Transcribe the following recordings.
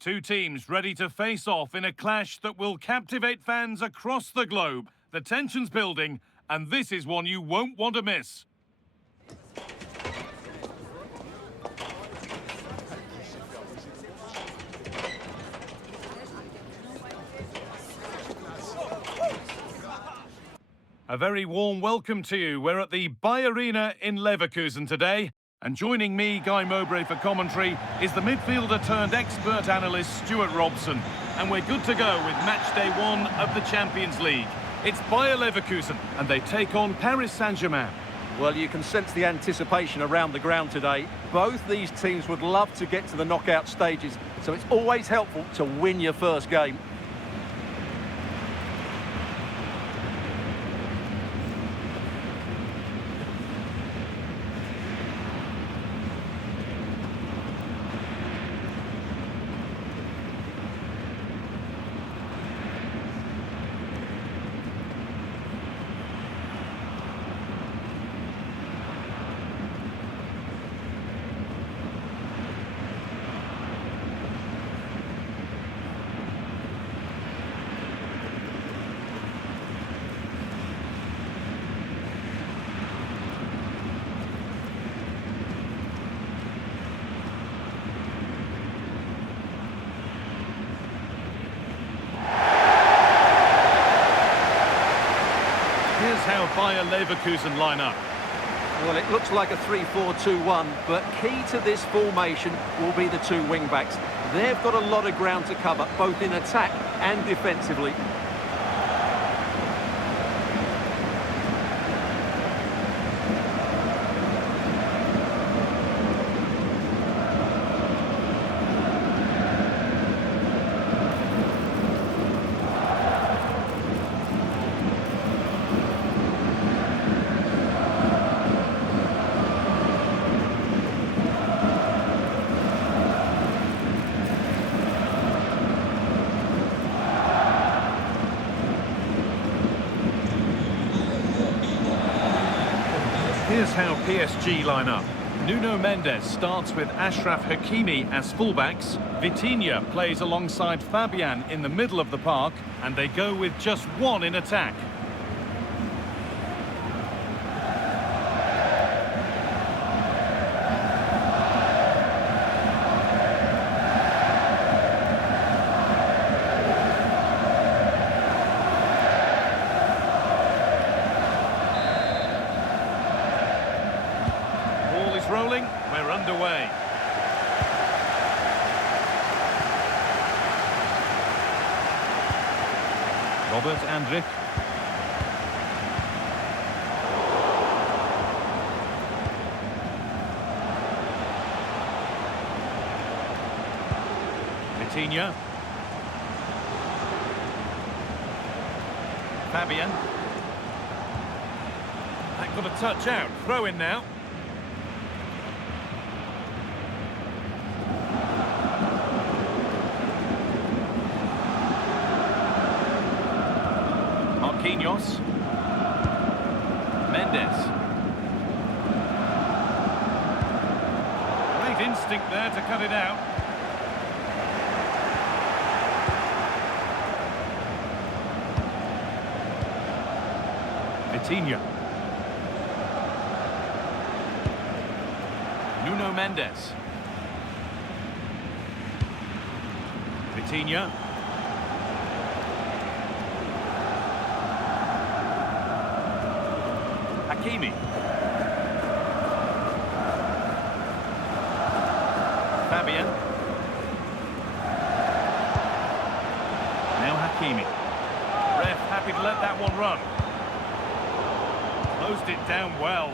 Two teams ready to face off in a clash that will captivate fans across the globe. The tension's building, and this is one you won't want to miss. A very warm welcome to you. We're at the Arena in Leverkusen today. And joining me, Guy Mowbray, for commentary is the midfielder turned expert analyst Stuart Robson. And we're good to go with match day one of the Champions League. It's Bayer Leverkusen and they take on Paris Saint-Germain. Well, you can sense the anticipation around the ground today. Both these teams would love to get to the knockout stages, so it's always helpful to win your first game. Here's how Bayer Leverkusen line up. Well, it looks like a 3-4-2-1, but key to this formation will be the two wing-backs. They've got a lot of ground to cover, both in attack and defensively. Here's how PSG line up. Nuno Mendes starts with Achraf Hakimi as fullbacks. Vitinha plays alongside Fabian in the middle of the park, and they go with just one in attack. Rolling, we're underway. Robert Andrich. Vitinha. Fabian. That got a touch out. Throw in now. Marquinhos. Mendes. Great instinct there to cut it out. Vitinha. Nuno Mendes. Vitinha. Hakimi. Fabian. Now Hakimi. Ref happy to let that one run. Closed it down well.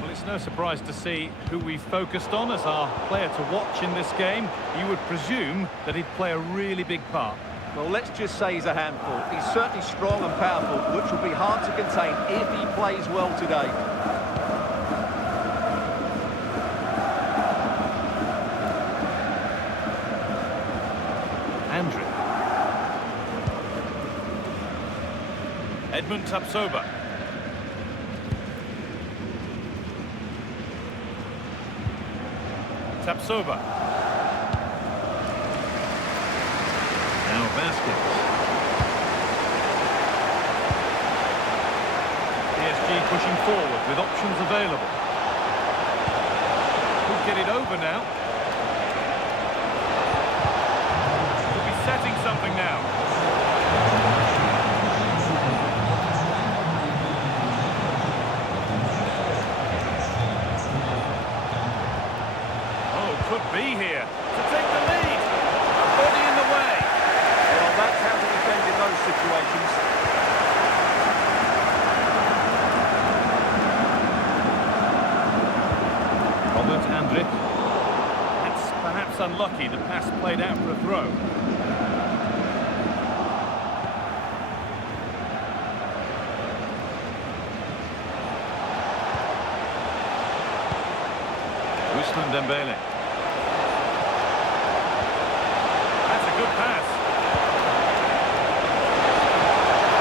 Well, it's no surprise to see who we focused on as our player to watch in this game. You would presume that he'd play a really big part. Well, let's just say he's a handful. He's certainly strong and powerful, which will be hard to contain if he plays well today. Andrew. Edmund Tapsoba. Tapsoba. PSG pushing forward with options available. Could get it over now. Could be setting something now. Oh, could be here to take the lead. Body in the way. Well, that's how to defend in those situations. That's perhaps unlucky. The pass played out for a throw. Ousmane Dembele. That's a good pass.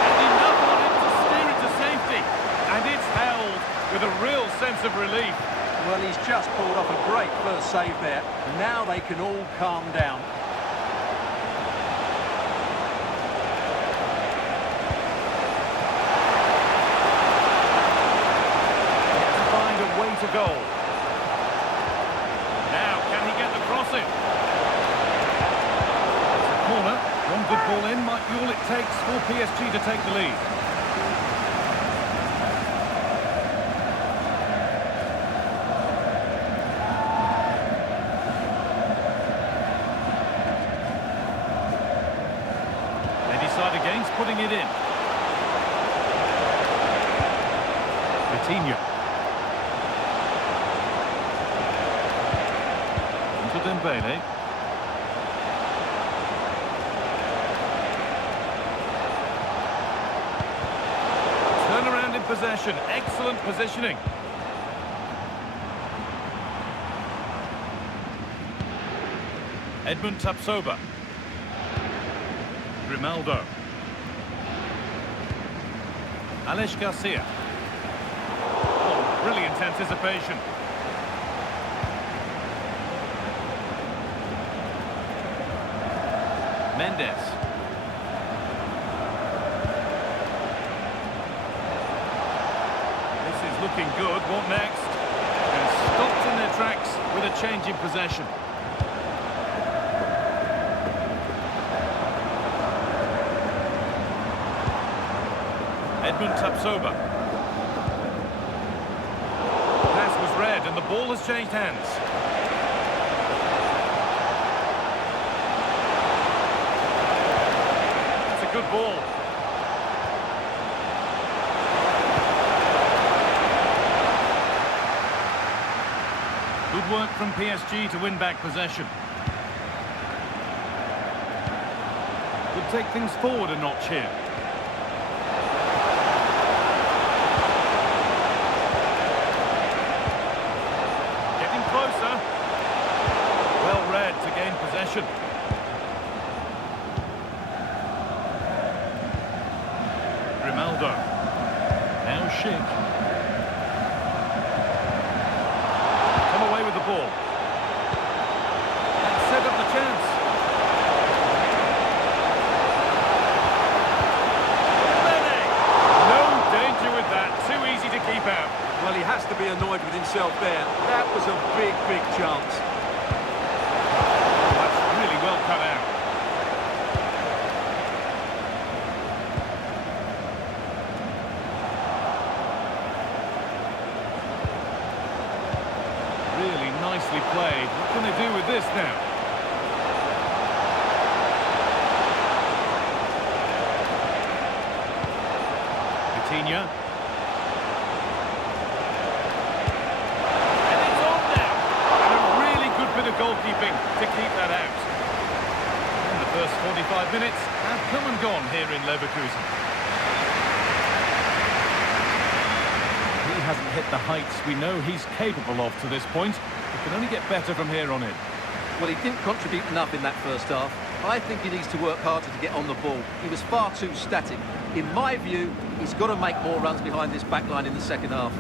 And enough on it to steer it to safety. And it's held with a real sense of relief. Well, he's just pulled off a great first save there. Now they can all calm down. To find a way to goal. Now, can he get the crossing? It's a corner. One good ball in might be all it takes for PSG to take the lead. Against putting it in. Coutinho. Into Dembele. Turn around in possession. Excellent positioning. Edmund Tapsoba. Grimaldo. Alex Garcia. Oh, brilliant anticipation. Mendes. This is looking good. What next? And stopped in their tracks with a change in possession. Edmund Tapsoba. Pass was read and the ball has changed hands. It's a good ball. Good work from PSG to win back possession. Could take things forward a notch here. Closer. Well read to gain possession. Grimaldo. Now Schick. Come away with the ball. And set up the chance. Mane. No danger with that. Too easy to keep out. Well, he has to be annoyed with himself there. That was a big, big chance. Oh, that's really well cut out. Really nicely played. What can they do with this now? Coutinho. Goalkeeping to keep that out. And the first 45 minutes have come and gone here in Leverkusen. He hasn't hit the heights we know he's capable of to this point. He can only get better from here on in. Well, he didn't contribute enough in that first half. I think he needs to work harder to get on the ball. He was far too static. In my view, he's got to make more runs behind this back line in the second half.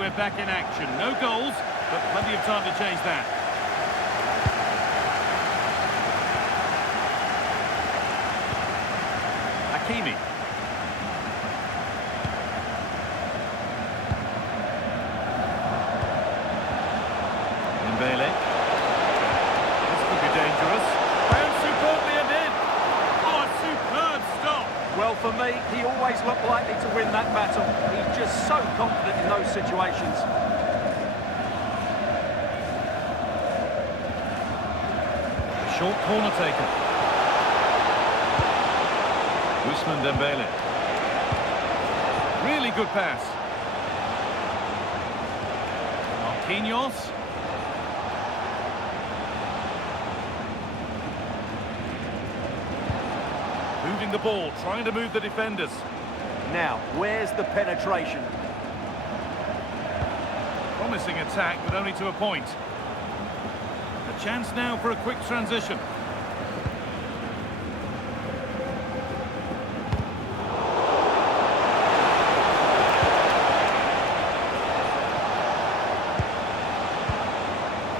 we're back in action. No goals, but plenty of time to change that. Hakimi. Dembele. This could be dangerous. And superbly and in. Oh, a superb stop. Well, for me, he always looked likely to win that battle. He's just so confident in those situations. Short corner taken. Ousmane Dembele. Really good pass. Marquinhos. Moving the ball, trying to move the defenders. Now, where's the penetration? Promising attack, but only to a point. A chance now for a quick transition.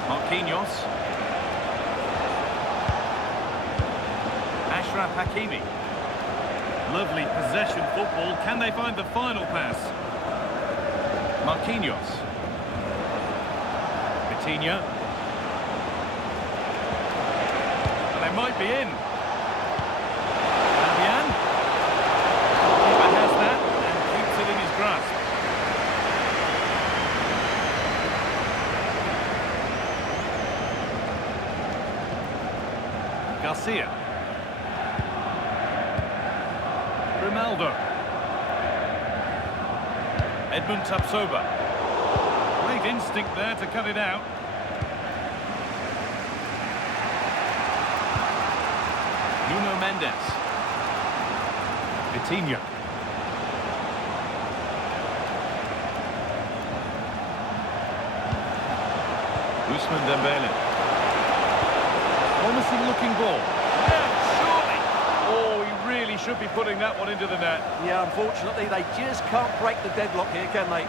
Marquinhos. Achraf Hakimi. Lovely possession football. Can they find the final pass? Marquinhos. Vitinha. And they might be in. Fabian. Keeper has that and keeps it in his grasp. Garcia. Ronaldo. Edmund Tapsoba. Great instinct there to cut it out. Nuno Mendes. Vitinha. Ousmane Dembele. Promising looking ball. Yeah, surely. Oh, he really should be putting that one into the net. Yeah, unfortunately, they just can't break the deadlock here, can they?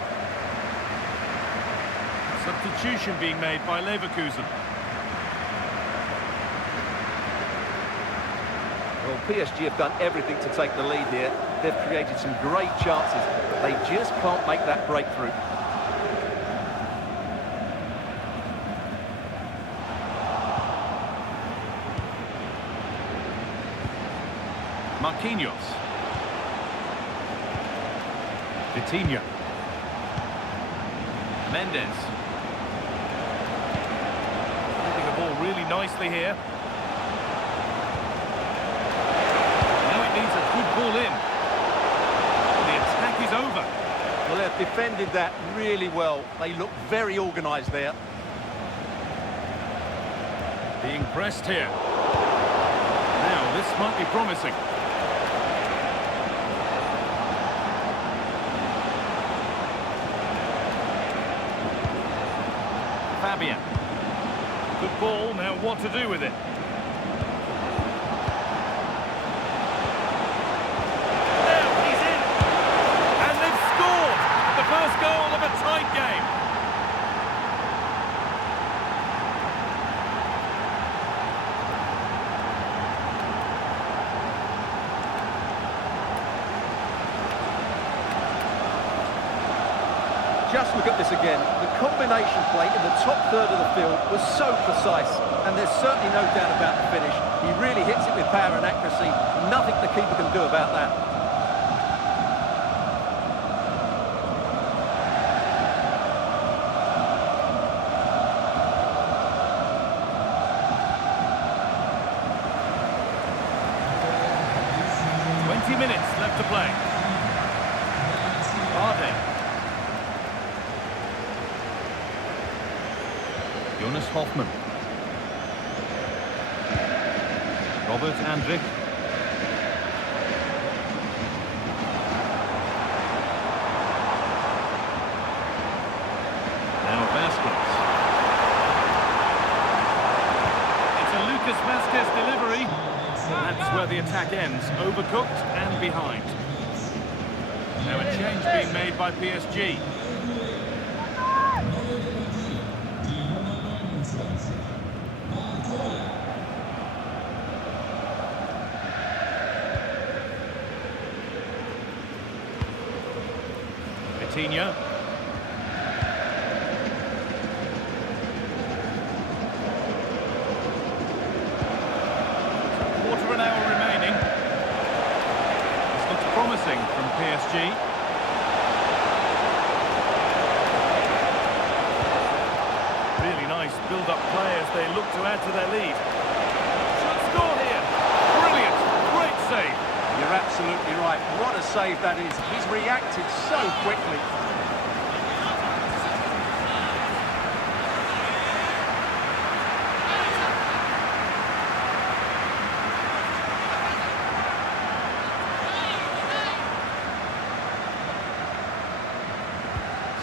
Substitution being made by Leverkusen. Well, PSG have done everything to take the lead here. They've created some great chances, but they just can't make that breakthrough. Marquinhos. Vitinha. Mendes. Moving the ball really nicely here. Now it needs a good ball in. The attack is over. Well, they've defended that really well. They look very organised there. Being pressed here. Now this might be promising. Fabian. Good ball, now what to do with it? Now he's in! And they've scored! The first goal of a tight game. Just look at this again. The combination play in the top third of the field was so precise, and there's certainly no doubt about the finish. He really hits it with power and accuracy. Nothing the keeper can do about that. Minutes left to play. Arden. Jonas Hoffmann. Robert Andrich. Now Vasquez. It's a Lucas Vasquez delivery. That's where the attack ends, overcooked and behind. Now a change being made by PSG. Vitinha. Quarter of an hour remaining. This looks promising from PSG. Really nice build-up play as they look to add to their lead. Should score here. Brilliant. Great save. You're absolutely right. What a save that is. He's reacted so quickly.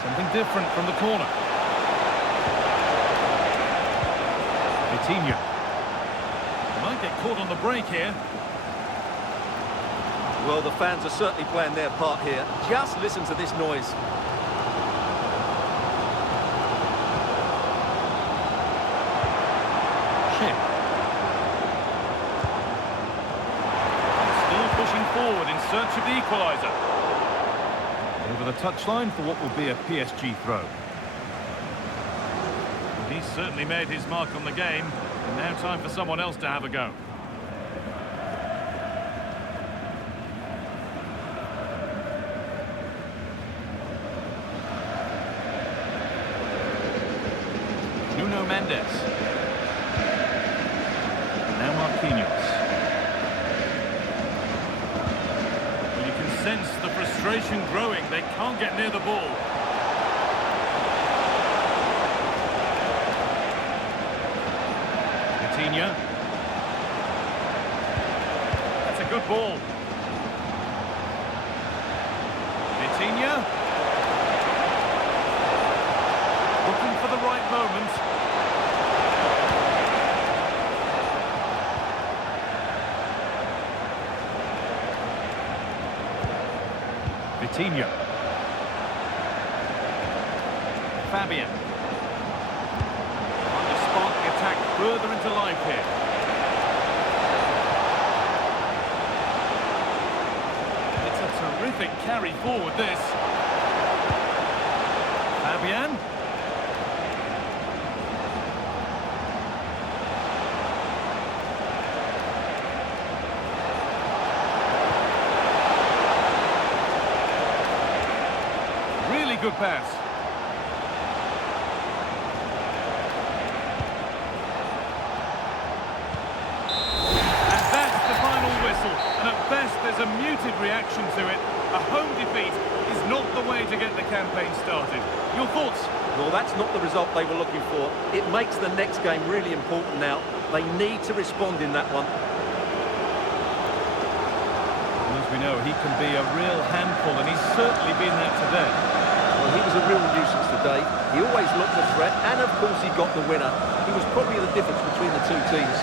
Something different from the corner. Vitinha. Might get caught on the break here. Well, the fans are certainly playing their part here. Just listen to this noise. Shit. Still pushing forward in search of the equaliser. Over the touchline for what will be a PSG throw. He's certainly made his mark on the game, and now time for someone else to have a go. Nuno Mendes. Now Marquinhos. Well, you can sense the frustration growing. They can't get near the ball. Vitinha. That's a good ball. Vitinha. Looking for the right moment. Vitinha. Fabian. To spark the attack further into life here. It's a terrific carry forward, this. Fabian. Really good pass. And at best, there's a muted reaction to it. A home defeat is not the way to get the campaign started. Your thoughts? Well, that's not the result they were looking for. It makes the next game really important now. They need to respond in that one. As we know, he can be a real handful, and he's certainly been that today. Well, he was a real nuisance today. He always looked a threat, and of course he got the winner. He was probably the difference between the two teams.